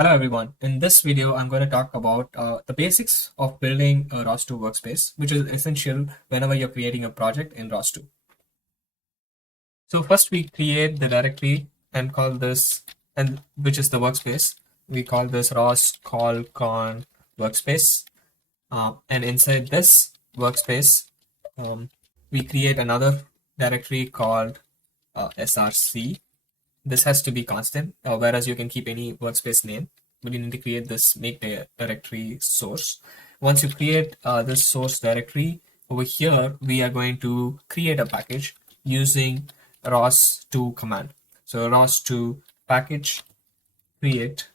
Hello everyone. In this video, I'm going to talk about the basics of building a ROS2 workspace, which is essential whenever you're creating a project in ROS2. So first we create the directory and call this, and which is the workspace. We call this ROS call con workspace. And inside this workspace, we create another directory called src. This has to be constant, whereas you can keep any workspace name, but you need to create this make directory source. Once you create this source directory, over here, we are going to create a package using ROS2 command. So ROS2 package create,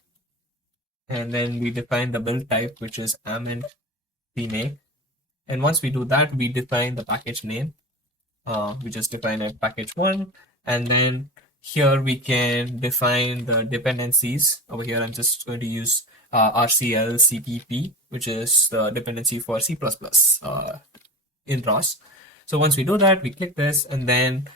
and then we define the build type, which is amend remake. And once we do that, we define the package name. We just define a package one, and then here we can define the dependencies. Over here, I'm just going to use RCL CPP, which is the dependency for C++ in ROS. So once we do that, we click this, and then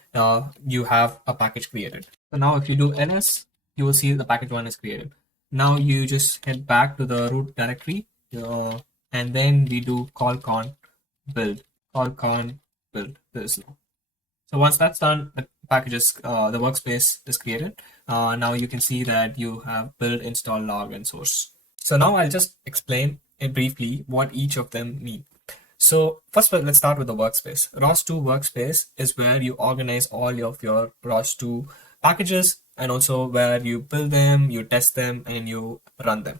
you have a package created. So now if you do ls, you will see the package one is created. Now you just head back to the root directory, and then we do call con build. This now. So once that's done, the packages, the workspace is created. Now you can see that you have build, install, log, and source. So now I'll just explain briefly what each of them mean. So first, let's start with the workspace. ROS2 workspace is where you organize all of your ROS2 packages, and also where you build them, you test them, and you run them.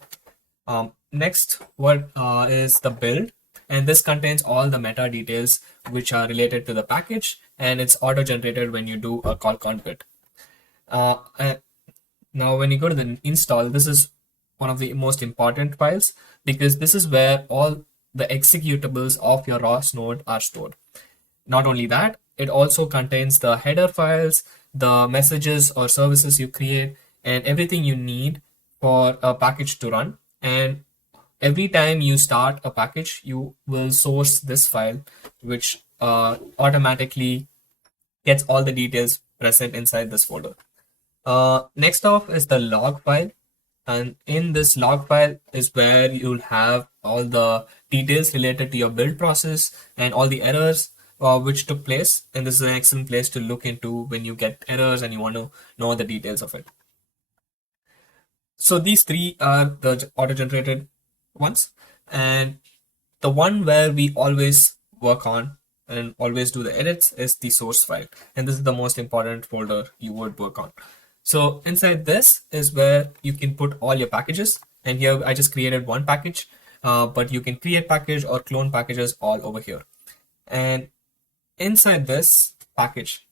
Next, what is the build? And this contains all the meta details which are related to the package, and it's auto-generated when you do a call con build. Now, when you go to the install, this is one of the most important files, because this is where all the executables of your ROS node are stored. Not only that, it also contains the header files, the messages or services you create, and everything you need for a package to run. And every time you start a package, you will source this file, which automatically gets all the details present inside this folder. Next off is the log file. And in this log file is where you'll have all the details related to your build process and all the errors which took place. And this is an excellent place to look into when you get errors and you want to know the details of it. So these three are the auto-generated ones, and the one where we always work on and always do the edits is the source file, and this is the most important folder you would work on. So inside this is where you can put all your packages, and here I just created one package, but you can create package or clone packages all over here. And inside this package,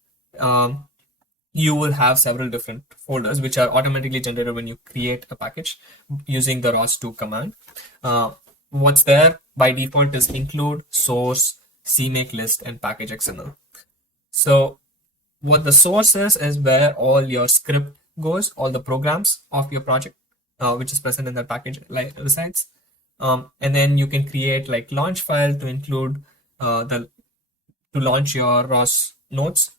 you will have several different folders which are automatically generated when you create a package using the ROS2 command. What's there by default is include, source, CMake list, and package XML. So what the source is where all your script goes, all the programs of your project, which is present in that package resides. And then you can create like launch file to include to launch your ROS nodes.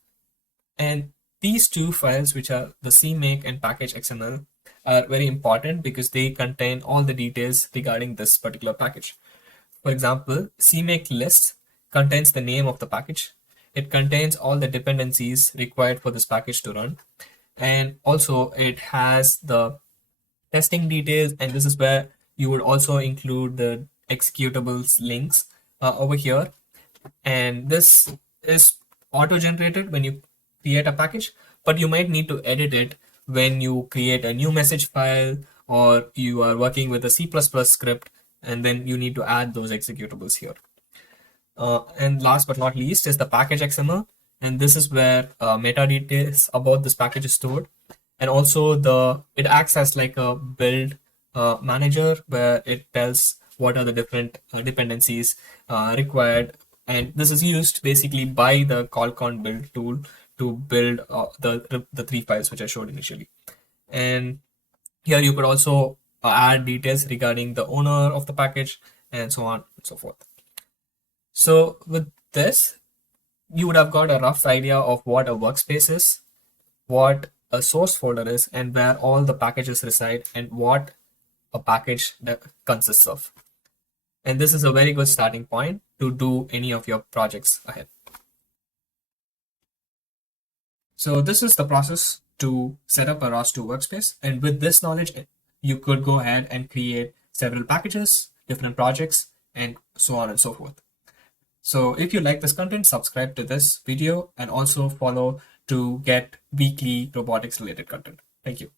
And these two files, which are the CMake and package XML, are very important because they contain all the details regarding this particular package. For example, CMake list contains the name of the package. It contains all the dependencies required for this package to run. And also it has the testing details, and this is where you would also include the executables links over here. And this is auto-generated when you create a package, but you might need to edit it when you create a new message file, or you are working with a C++ script, and then you need to add those executables here. And last but not least is the package XML, and this is where meta details about this package is stored. And also it acts as like a build manager, where it tells what are the different dependencies required. And this is used basically by the callcon build tool to build the three files which I showed initially. And here you could also add details regarding the owner of the package and so on and so forth. So with this, you would have got a rough idea of what a workspace is, what a source folder is, and where all the packages reside, and what a package that consists of. And this is a very good starting point to do any of your projects ahead. So this is the process to set up a ROS2 workspace. And with this knowledge, you could go ahead and create several packages, different projects, and so on and so forth. So if you like this content, subscribe to this video and also follow to get weekly robotics related content. Thank you.